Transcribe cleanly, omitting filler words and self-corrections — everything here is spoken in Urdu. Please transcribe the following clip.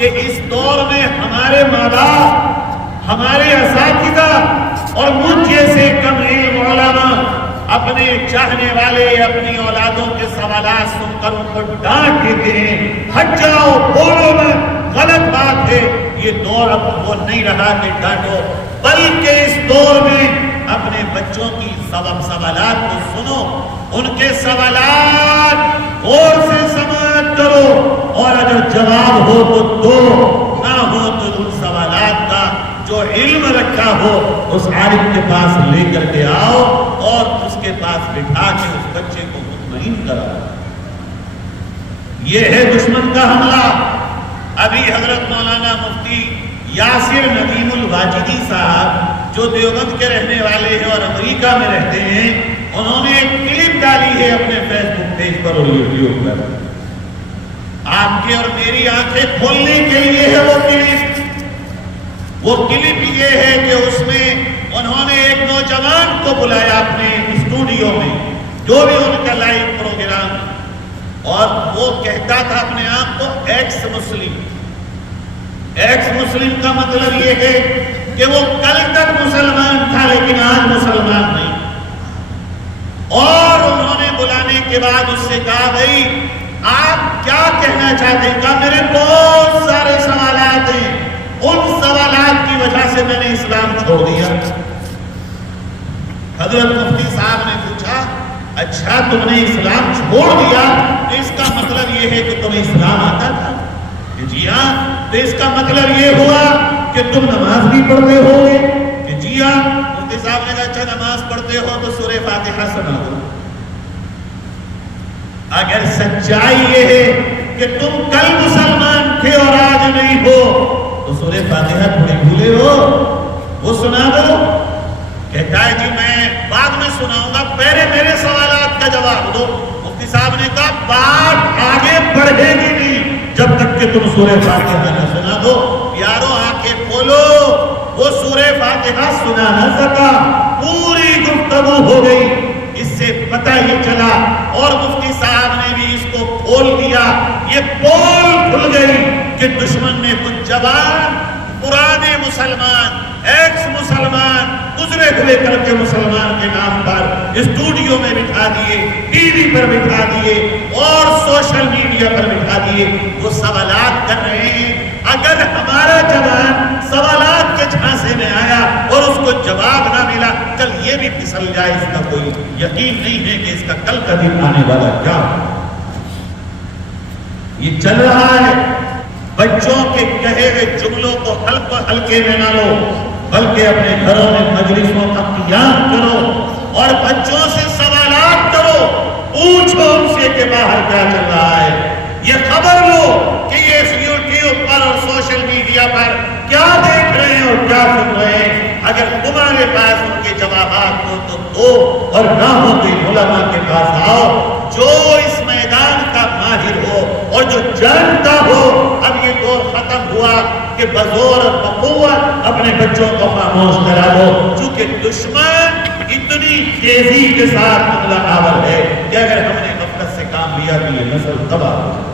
کہ اس دور میں ہمارے ماں باپ، ہمارے اساتذہ اور مجھ جیسے کم علم علماء اپنے چاہنے والے اپنی اولادوں کے سوالات سن کر ان کو ڈانٹ دیتے ہیں، ہٹ جاؤ، بولو مت، غلط بات ہے۔ یہ دور اب وہ نہیں رہا کہ ڈانٹو، بلکہ اس دور میں اپنے بچوں کی سوالات کو سنو، ان کے سوالات غور سے سماعت کرو، اور اگر جواب ہو تو دو، نہ ہو تو ان سوالات کا جو علم رکھا ہو اس عالم کے پاس لے کر کے آؤ اور اس کے پاس بٹھا کے اس بچے کو مطمئن کراؤ۔ یہ ہے دشمن کا حملہ۔ ابھی حضرت مولانا مفتی یاسر ندیم الواجدی صاحب جو دیوبند کے رہنے والے ہیں اور امریکہ میں رہتے ہیں، انہوں نے ایک کلپ ڈالی ہے اپنے فیس بک پیج پر اور یوٹیوب پر۔ آپ کے اور میری آنکھیں کھولنے کے لیے ہے وہ کلپ۔ وہ کلپ یہ ہے کہ اس میں انہوں نے ایک نوجوان کو بلایا اپنے اسٹوڈیو میں، جو بھی ان کا لائیو پروگرام، اور وہ کہتا تھا اپنے آپ کو ایکس مسلم۔ ایکس مسلم کا مطلب یہ ہے کہ وہ کل تک مسلمان تھا لیکن آج مسلمان نہیں۔ اور انہوں نے بلانے کے بعد اس سے کہا، بھائی آپ کیا کہنا چاہتے ہیں؟ کہا میرے بہت سارے سوالات ہیں، ان سوالات کی وجہ سے میں نے اسلام چھوڑ دیا۔ حضرت مفتی صاحب نے پوچھا، اچھا تم نے اسلام چھوڑ دیا تو اس کا مطلب یہ ہے کہ تمہیں اسلام آتا تھا؟ کہ جی ہاں۔ تو اس کا مطلب یہ ہوا کہ تم نماز بھی پڑھتے ہو گے؟ کہ جی ہاں۔ مفتی صاحب نے کہا اچھا نماز پڑھتے ہو تو سورہ فاتحہ سنا دو۔ اگر سچائی یہ ہے کہ تم کل مسلمان تھے اور آج نہیں ہو تو سورہ فاتحہ تھوڑی بھولے ہو، وہ سنا دو۔ کہتا ہے جی میں بعد میں سناؤں گا، پہلے میرے سوالات کا جواب دو۔ مفتی صاحب نے کہا بات آگے بڑھے گی نہیں جب تک کہ تم سورہ فاتحہ نہ سنا دو۔ یارو آنکھیں کھولو، وہ سورہ فاتحہ سنا نہ سکا، پوری گفتگو ہو گئی۔ اس سے پتہ یہ چلا، اور مفتی صاحب نے بھی اس کو کھول دیا، یہ پول کھل گئی کہ دشمن نے کچھ جوان پرانے مسلمان، ایکس مسلمان، گزرے ہوئے کل کے مسلمان کے نام پر اسٹوڈیو میں بٹھا دیے، ٹی وی پر بٹھا دیے اور سوشل میڈیا پر بٹھا دیے۔ وہ سوالات کر رہے ہیں۔ اگر ہمارا جوان سوالات کے جھانسے میں آیا اور اس کو جواب نہ ملا، کل یہ بھی پھسل جائے، اس کا کوئی یقین نہیں ہے کہ اس کا کل کا دن آنے والا کیا۔ یہ چل رہا ہے۔ بچوں کے کہے ہوئے جملوں کو ہلکے میں نہ لو، بلکہ اپنے گھروں میں مجلسوں کا قیام کرو اور بچوں سے سوالات کرو، پوچھو ان سے کہ باہر کیا چل رہا ہے۔ یہ خبر لو کہ یہ یوٹیوب پر اور سوشل میڈیا پر کیا دیکھ رہے ہیں اور کیا سن رہے ہیں۔ اگر تمہارے پاس ان کے جوابات ہو تو دو، اور نہ ہو تو علماء کے پاس آؤ جو اس میدان کا ماہر ہو اور جو جانتا ہو۔ اب یہ دور ختم ہوا کہ بزور اور بقوت اپنے بچوں کو خاموش کرا دو، چونکہ دشمن اتنی تیزی کے ساتھ حملہ آور ہے کہ اگر ہم نے غفلت سے کام لیا تو یہ نسل تباہ ہو جائے۔